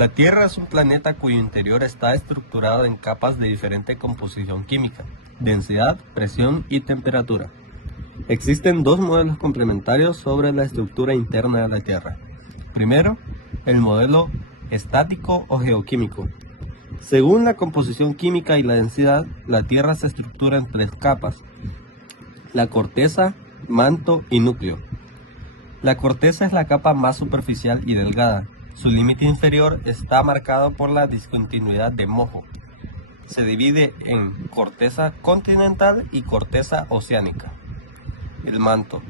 La Tierra es un planeta cuyo interior está estructurado en capas de diferente composición química, densidad, presión y temperatura. Existen dos modelos complementarios sobre la estructura interna de la Tierra. Primero, el modelo estático o geoquímico. Según la composición química y la densidad, la Tierra se estructura en tres capas: la corteza, manto y núcleo. La corteza es la capa más superficial y delgada. Su límite inferior está marcado por la discontinuidad de mojo. Se divide en corteza continental y corteza oceánica. El manto.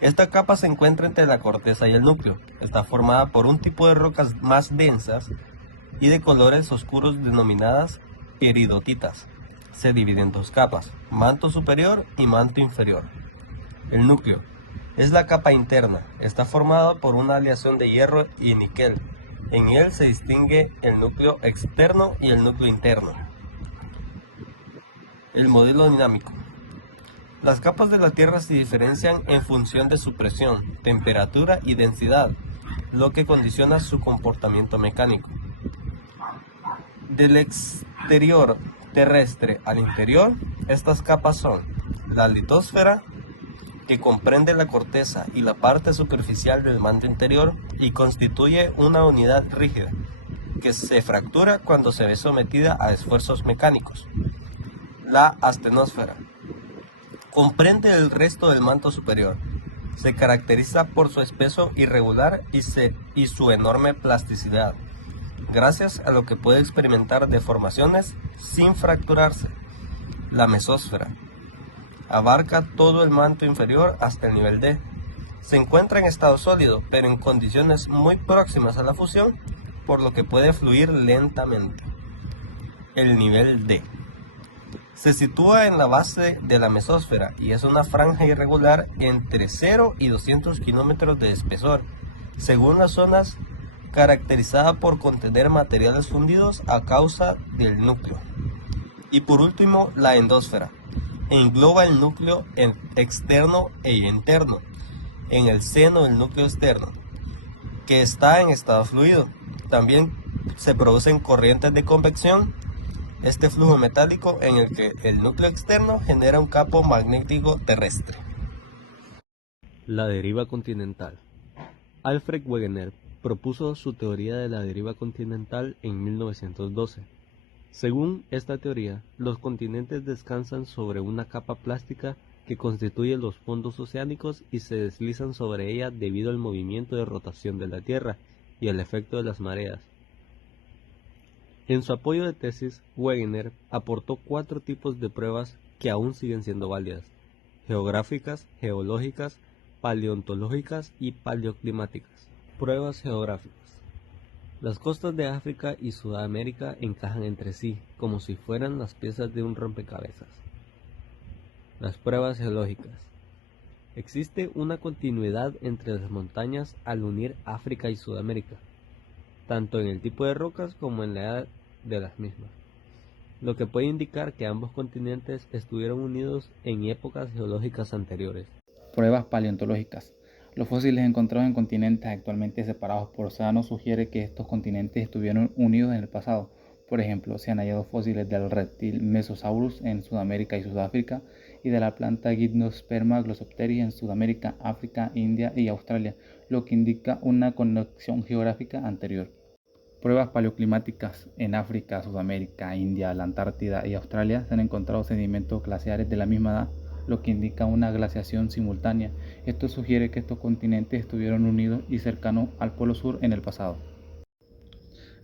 Esta capa se encuentra entre la corteza y el núcleo. Está formada por un tipo de rocas más densas y de colores oscuros denominadas peridotitas. Se divide en dos capas: manto superior y manto inferior. El núcleo es la capa interna. Está formado por una aleación de hierro y níquel. En él se distingue el núcleo externo y el núcleo interno. El modelo dinámico. Las capas de la Tierra se diferencian en función de su presión, temperatura y densidad, lo que condiciona su comportamiento mecánico. Del exterior terrestre al interior, estas capas son la litosfera, que comprende la corteza y la parte superficial del manto interior y constituye una unidad rígida, que se fractura cuando se ve sometida a esfuerzos mecánicos. La astenosfera comprende el resto del manto superior. Se caracteriza por su espeso irregular y su enorme plasticidad, gracias a lo que puede experimentar deformaciones sin fracturarse. La mesósfera abarca todo el manto inferior hasta el nivel D. Se encuentra en estado sólido, pero en condiciones muy próximas a la fusión, por lo que puede fluir lentamente. El nivel D se sitúa en la base de la mesósfera y es una franja irregular entre 0 y 200 kilómetros de espesor, según las zonas, caracterizada por contener materiales fundidos a causa del núcleo. Y por último, la endosfera engloba el núcleo externo e interno, en el seno del núcleo externo, que está en estado fluido. También se producen corrientes de convección, este flujo metálico en el que el núcleo externo genera un campo magnético terrestre. La deriva continental. Alfred Wegener propuso su teoría de la deriva continental en 1912. Según esta teoría, los continentes descansan sobre una capa plástica que constituye los fondos oceánicos y se deslizan sobre ella debido al movimiento de rotación de la Tierra y el efecto de las mareas. En su apoyo de tesis, Wegener aportó 4 tipos de pruebas que aún siguen siendo válidas: geográficas, geológicas, paleontológicas y paleoclimáticas. Pruebas geográficas. Las costas de África y Sudamérica encajan entre sí, como si fueran las piezas de un rompecabezas. Las pruebas geológicas. Existe una continuidad entre las montañas al unir África y Sudamérica, tanto en el tipo de rocas como en la edad de las mismas, lo que puede indicar que ambos continentes estuvieron unidos en épocas geológicas anteriores. Pruebas paleontológicas. Los fósiles encontrados en continentes actualmente separados por océanos sugieren que estos continentes estuvieron unidos en el pasado. Por ejemplo, se han hallado fósiles del reptil Mesosaurus en Sudamérica y Sudáfrica y de la planta Gymnosperma glossopteris en Sudamérica, África, India y Australia, lo que indica una conexión geográfica anterior. Pruebas paleoclimáticas. En África, Sudamérica, India, la Antártida y Australia se han encontrado sedimentos glaciares de la misma edad, lo que indica una glaciación simultánea. Esto sugiere que estos continentes estuvieron unidos y cercanos al Polo Sur en el pasado.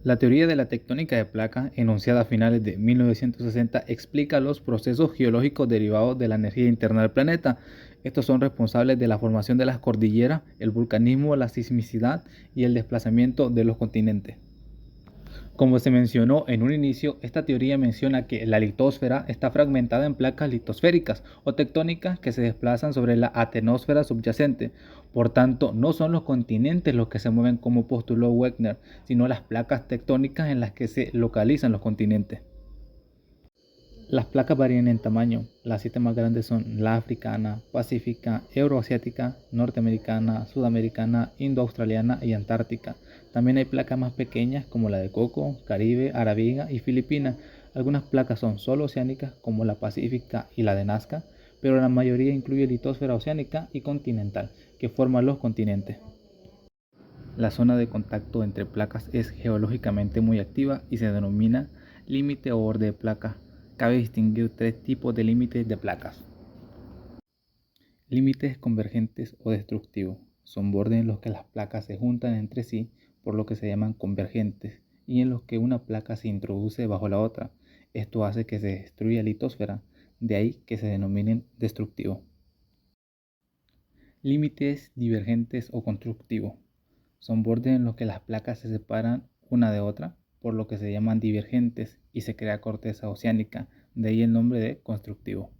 La teoría de la tectónica de placas, enunciada a finales de 1960, explica los procesos geológicos derivados de la energía interna del planeta. Estos son responsables de la formación de las cordilleras, el vulcanismo, la sismicidad y el desplazamiento de los continentes. Como se mencionó en un inicio, esta teoría menciona que la litosfera está fragmentada en placas litosféricas o tectónicas que se desplazan sobre la atenosfera subyacente. Por tanto, no son los continentes los que se mueven como postuló Wegener, sino las placas tectónicas en las que se localizan los continentes. Las placas varían en tamaño. Las 7 más grandes son la africana, pacífica, euroasiática, norteamericana, sudamericana, indoaustraliana y antártica. También hay placas más pequeñas como la de Coco, Caribe, Arábiga y Filipina. Algunas placas son solo oceánicas como la Pacífica y la de Nazca, pero la mayoría incluye litosfera oceánica y continental, que forman los continentes. La zona de contacto entre placas es geológicamente muy activa y se denomina límite o borde de placa. Cabe distinguir tres tipos de límites de placas. Límites convergentes o destructivos. Son bordes en los que las placas se juntan entre sí, por lo que se llaman convergentes, y en los que una placa se introduce bajo la otra. Esto hace que se destruya la litosfera, de ahí que se denominen destructivos. Límites divergentes o constructivos. Son bordes en los que las placas se separan una de otra, por lo que se llaman divergentes y se crea corteza oceánica, de ahí el nombre de constructivo.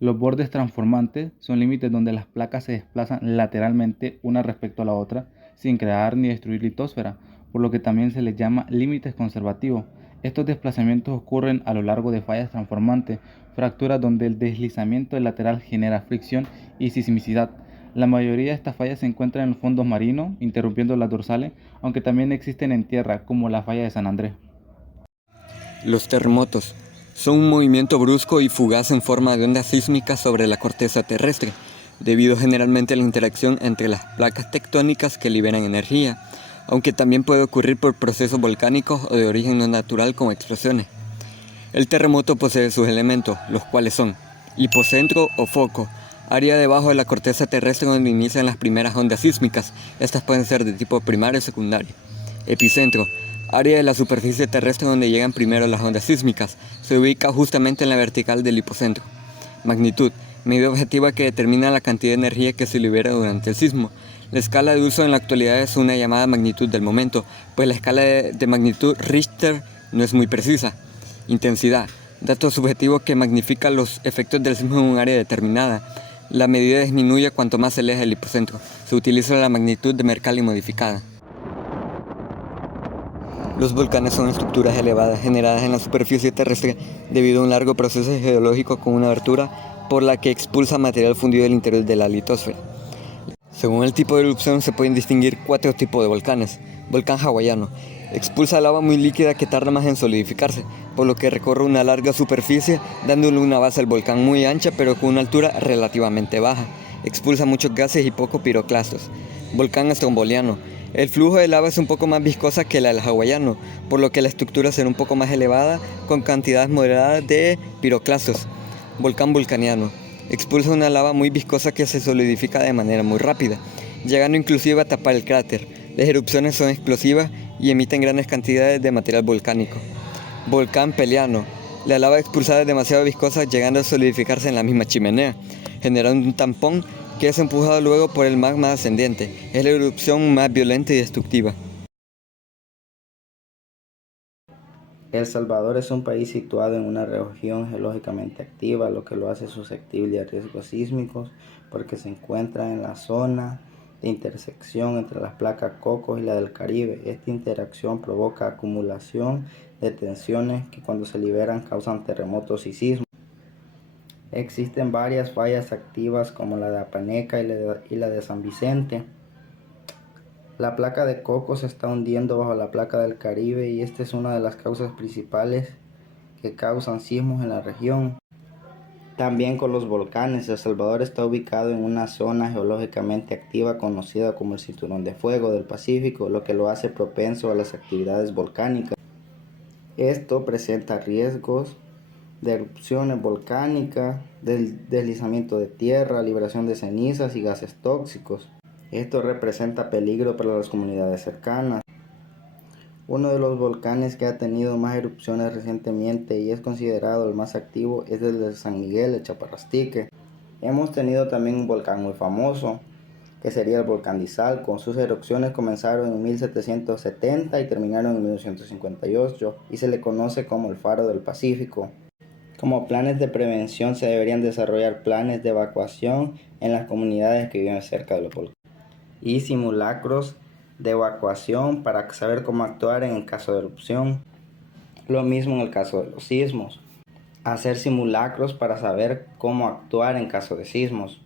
Los bordes transformantes son límites donde las placas se desplazan lateralmente una respecto a la otra, sin crear ni destruir litosfera, por lo que también se les llama límites conservativos. Estos desplazamientos ocurren a lo largo de fallas transformantes, fracturas donde el deslizamiento lateral genera fricción y sismicidad. La mayoría de estas fallas se encuentran en los fondos marinos, interrumpiendo las dorsales, aunque también existen en tierra, como la falla de San Andrés. Los terremotos son un movimiento brusco y fugaz en forma de ondas sísmicas sobre la corteza terrestre, debido generalmente a la interacción entre las placas tectónicas que liberan energía, aunque también puede ocurrir por procesos volcánicos o de origen no natural como explosiones. El terremoto posee sus elementos, los cuales son hipocentro o foco, área debajo de la corteza terrestre donde inician las primeras ondas sísmicas. Estas pueden ser de tipo primario o secundario. Epicentro, área de la superficie terrestre donde llegan primero las ondas sísmicas. Se ubica justamente en la vertical del hipocentro. Magnitud, medida objetiva que determina la cantidad de energía que se libera durante el sismo. La escala de uso en la actualidad es una llamada magnitud del momento, pues la escala de magnitud Richter no es muy precisa. Intensidad, dato subjetivo que magnifica los efectos del sismo en un área determinada. La medida disminuye cuanto más se aleja del hipocentro. Se utiliza la magnitud de Mercalli modificada. Los volcanes son estructuras elevadas generadas en la superficie terrestre debido a un largo proceso geológico con una abertura por la que expulsa material fundido del interior de la litosfera. Según el tipo de erupción se pueden distinguir 4 tipos de volcanes. Volcán hawaiano. Expulsa lava muy líquida que tarda más en solidificarse, por lo que recorre una larga superficie, dándole una base al volcán muy ancha pero con una altura relativamente baja. Expulsa muchos gases y pocos piroclastos. Volcán estromboliano. El flujo de lava es un poco más viscosa que la del hawaiano, por lo que la estructura será un poco más elevada, con cantidades moderadas de piroclastos. Volcán vulcaniano. Expulsa una lava muy viscosa que se solidifica de manera muy rápida, llegando inclusive a tapar el cráter. Las erupciones son explosivas y emiten grandes cantidades de material volcánico. Volcán peliano. La lava expulsada es demasiado viscosa, llegando a solidificarse en la misma chimenea, generando un tampón que es empujado luego por el magma ascendiente. Es la erupción más violenta y destructiva. El Salvador es un país situado en una región geológicamente activa, lo que lo hace susceptible a riesgos sísmicos porque se encuentra en la zona de intersección entre las placas Cocos y la del Caribe. Esta interacción provoca acumulación de tensiones que cuando se liberan causan terremotos y sismos. Existen varias fallas activas como la de Apaneca y la de San Vicente. La placa de Coco se está hundiendo bajo la placa del Caribe y esta es una de las causas principales que causan sismos en la región. También con los volcanes, El Salvador está ubicado en una zona geológicamente activa conocida como el Cinturón de Fuego del Pacífico, lo que lo hace propenso a las actividades volcánicas. Esto presenta riesgos de erupciones volcánicas, del deslizamiento de tierra, liberación de cenizas y gases tóxicos. Esto representa peligro para las comunidades cercanas. Uno de los volcanes que ha tenido más erupciones recientemente y es considerado el más activo es el de San Miguel, el Chaparrastique. Hemos tenido también un volcán muy famoso, que sería el volcán de Izalco. Sus erupciones comenzaron en 1770 y terminaron en 1958 y se le conoce como el Faro del Pacífico. Como planes de prevención se deberían desarrollar planes de evacuación en las comunidades que viven cerca de los volcanes y simulacros de evacuación para saber cómo actuar en el caso de erupción. Lo mismo en el caso de los sismos. Hacer simulacros para saber cómo actuar en caso de sismos.